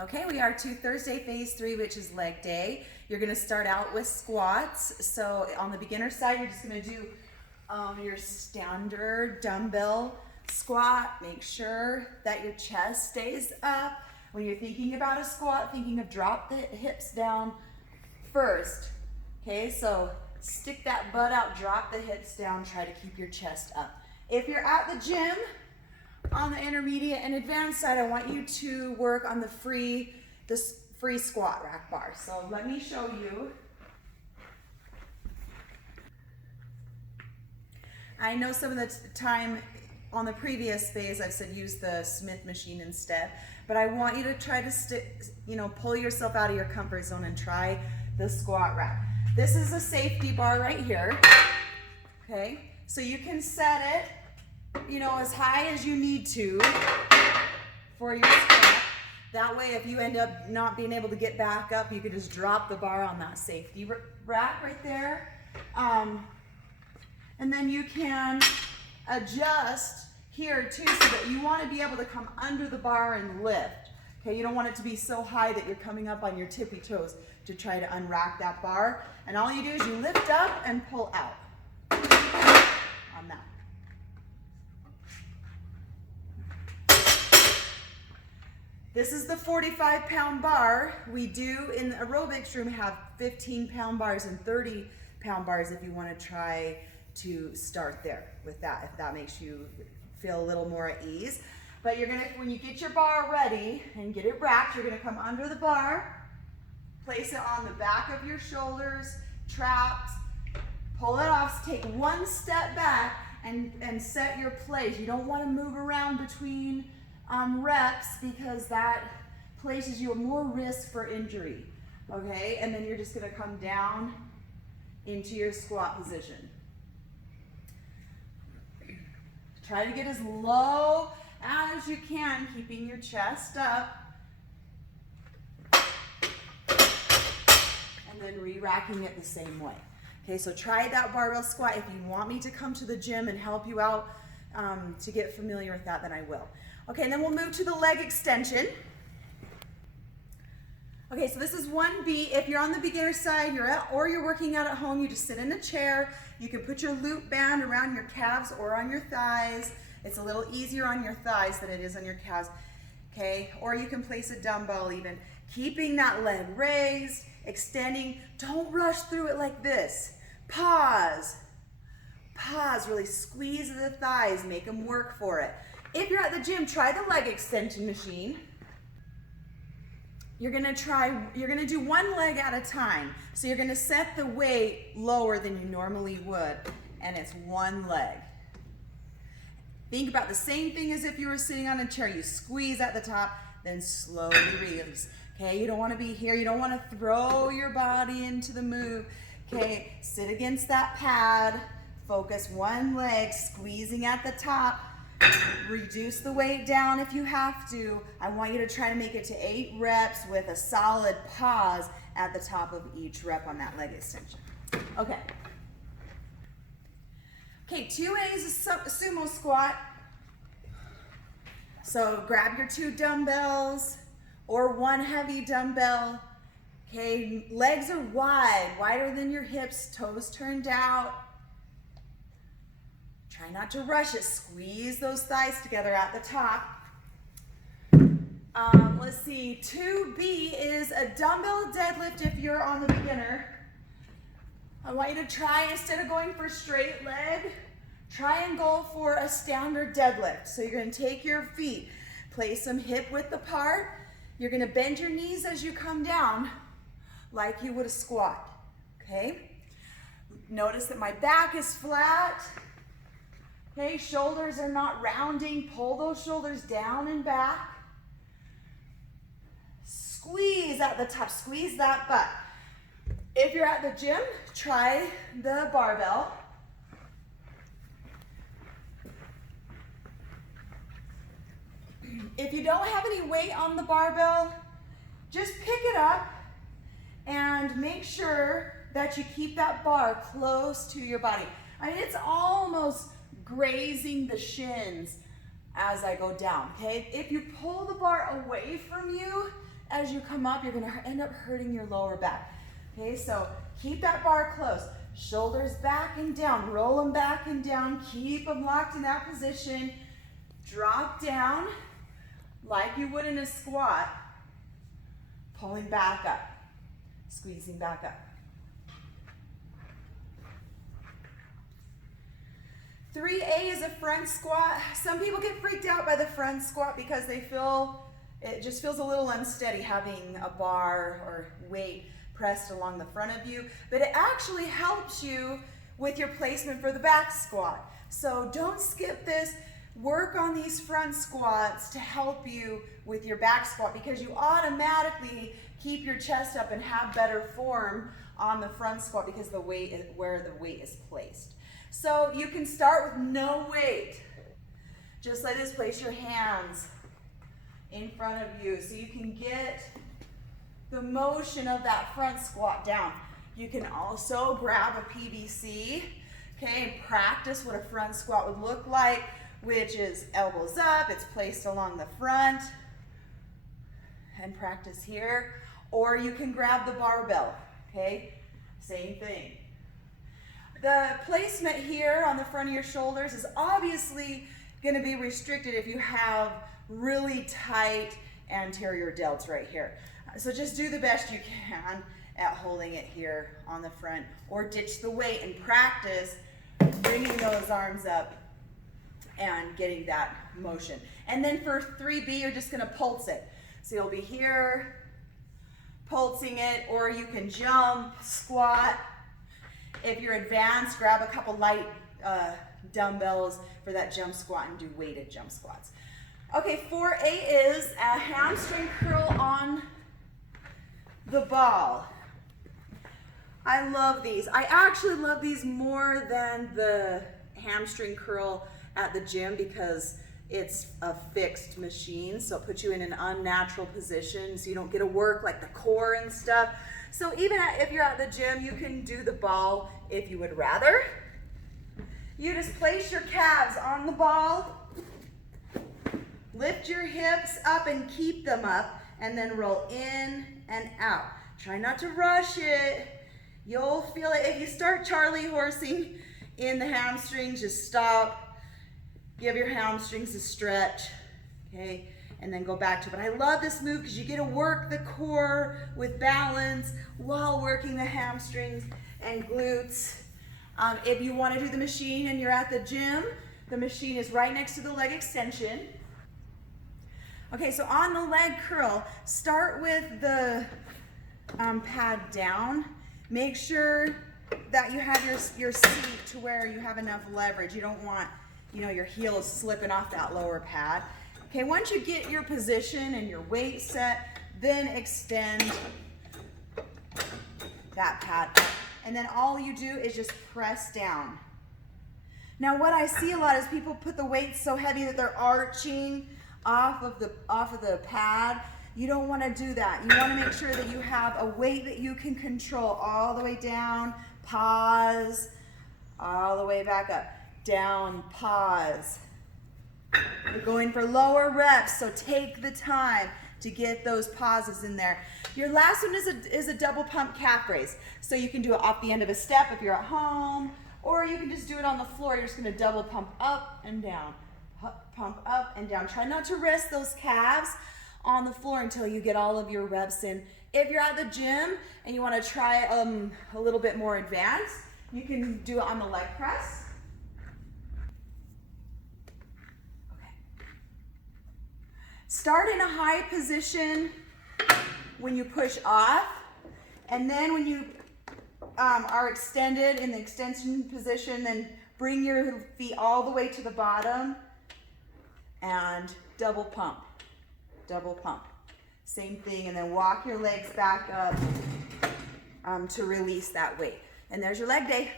Okay, we are to Thursday phase 3, which is leg day. You're going to start out with squats. So on the beginner side, you're just going to do your standard dumbbell squat. Make sure that your chest stays up. When you're thinking about a squat, thinking of drop the hips down first. Okay, so stick that butt out, drop the hips down, try to keep your chest up. If you're at the gym, on the intermediate and advanced side, I want you to work on the free squat rack bar. So let me show you. I know some of the time on the previous phase I've said use the Smith machine instead, but I want you to try to pull yourself out of your comfort zone and try the squat rack. This is a safety bar right here. Okay, so you can set it as high as you need to for your squat. That way, if you end up not being able to get back up, you could just drop the bar on that safety rack right there. And then you can adjust here too, so that you want to be able to come under the bar and lift. Okay, you don't want it to be so high that you're coming up on your tippy toes to try to unrack that bar. And all you do is you lift up and pull out on that. This is the 45-pound bar. We do in the aerobics room have 15-pound bars and 30-pound bars if you want to try to start there with that, if that makes you feel a little more at ease. But you're gonna, when you get your bar ready and get it racked, you're gonna come under the bar, place it on the back of your shoulders, traps, pull it off, take one step back and set your place. You don't want to move around between reps, because that places you more risk for injury. Okay, and then you're just going to come down into your squat position. Try to get as low as you can, keeping your chest up, and then re-racking it the same way. Okay, so try that barbell squat. If you want me to come to the gym and help you out to get familiar with that, then I will. Okay, and then we'll move to the leg extension. Okay, so this is 1B. If you're on the beginner side, or you're working out at home, you just sit in a chair. You can put your loop band around your calves or on your thighs. It's a little easier on your thighs than it is on your calves. Okay, or you can place a dumbbell even. Keeping that leg raised, extending. Don't rush through it like this. Pause. Pause, really squeeze the thighs, make them work for it. If you're at the gym, try the leg extension machine. You're gonna do one leg at a time. So you're gonna set the weight lower than you normally would, and it's one leg. Think about the same thing as if you were sitting on a chair. You squeeze at the top, then slowly release. Okay, you don't wanna be here. You don't wanna throw your body into the move. Okay, sit against that pad. Focus one leg, squeezing at the top. Reduce the weight down if you have to. I want you to try to make it to 8 reps with a solid pause at the top of each rep on that leg extension. Okay. Okay, 2A is a sumo squat. So grab your 2 dumbbells or 1 heavy dumbbell. Okay, legs are wide, wider than your hips, toes turned out. Try not to rush it. Squeeze those thighs together at the top. Let's see, 2B is a dumbbell deadlift if you're on the beginner. I want you to try, instead of going for straight leg, try and go for a standard deadlift. So you're going to take your feet, place them hip width apart. You're going to bend your knees as you come down like you would a squat. Okay? Notice that my back is flat. Okay, shoulders are not rounding. Pull those shoulders down and back. Squeeze at the top, squeeze that butt. If you're at the gym, try the barbell. If you don't have any weight on the barbell, just pick it up and make sure that you keep that bar close to your body. I mean, it's almost grazing the shins as I go down, okay? If you pull the bar away from you as you come up, you're gonna end up hurting your lower back. Okay, so keep that bar close. Shoulders back and down, roll them back and down, keep them locked in that position. Drop down like you would in a squat, pulling back up, squeezing back up. 3A is a front squat. Some people get freaked out by the front squat because they feel, it just feels a little unsteady having a bar or weight pressed along the front of you, but it actually helps you with your placement for the back squat. So don't skip this. Work on these front squats to help you with your back squat because you automatically keep your chest up and have better form on the front squat because the weight is where the weight is placed. So you can start with no weight. Just like this, place your hands in front of you so you can get the motion of that front squat down. You can also grab a PVC, okay, and practice what a front squat would look like, which is elbows up, it's placed along the front, and practice here. Or you can grab the barbell, okay, same thing. The placement here on the front of your shoulders is obviously going to be restricted if you have really tight anterior delts right here. So just do the best you can at holding it here on the front, or ditch the weight and practice bringing those arms up and getting that motion. And then for 3B, you're just going to pulse it. So you'll be here, pulsing it, or you can jump, squat. If you're advanced, grab a couple light dumbbells for that jump squat and do weighted jump squats. Okay, 4A is a hamstring curl on the ball. I love these. I actually love these more than the hamstring curl at the gym because it's a fixed machine, so it puts you in an unnatural position so you don't get to work like the core and stuff. So even if you're at the gym, you can do the ball if you would rather. You just place your calves on the ball, lift your hips up and keep them up, and then roll in and out. Try not to rush it. You'll feel it. If you start Charlie horsing in the hamstrings, just stop. Give your hamstrings a stretch, okay? And then go back to it. But I love this move because you get to work the core with balance while working the hamstrings and glutes. If you want to do the machine and you're at the gym, the machine is right next to the leg extension. Okay, so on the leg curl, start with the pad down. Make sure that you have your seat to where you have enough leverage. You don't want, your heels slipping off that lower pad. Okay, once you get your position and your weight set, then extend that pad up. And then all you do is just press down. Now what I see a lot is people put the weights so heavy that they're arching off of the pad. You don't want to do that. You want to make sure that you have a weight that you can control all the way down, pause, all the way back up, down, pause. You're going for lower reps, so take the time to get those pauses in there. Your last one is a double pump calf raise. So you can do it off the end of a step if you're at home, or you can just do it on the floor. You're just going to double pump up and down, pump up and down. Try not to rest those calves on the floor until you get all of your reps in. If you're at the gym and you want to try a little bit more advanced, you can do it on the leg press. Okay. Start in a high position when you push off, and then when you are extended in the extension position, then bring your feet all the way to the bottom and double pump. Double pump. Same thing, and then walk your legs back up to release that weight. And there's your leg day.